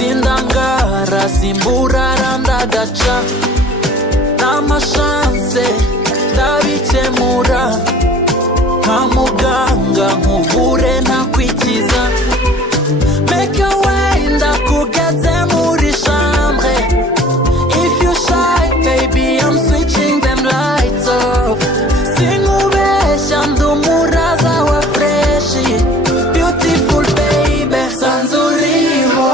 sindangara simburara ndagaca n'amashanse ndabikemura nka muganga nkuvure ntakwikiza make your way ndakugeze muri chambre if you shy baby I'm switching them lights off sinkubeshya ndumuraza wa fresh beautiful baby sanzuriho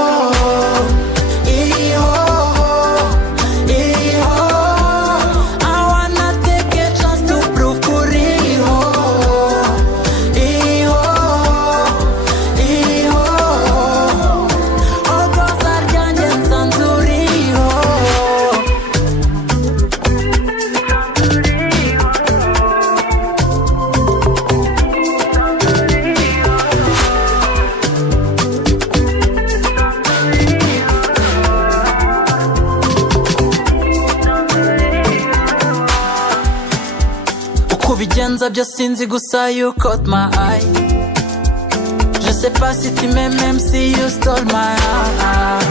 Kubigenza byo sinzi gusa you caught my eye Je sais pas si tu m'aimes même si you stole my heart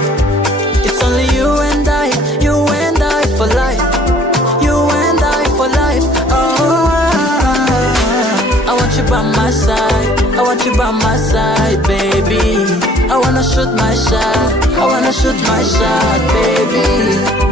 It's only you and I for life You and I for life Oh I want you by my side I want you by my side baby I wanna shoot my shot I wanna shoot my shot baby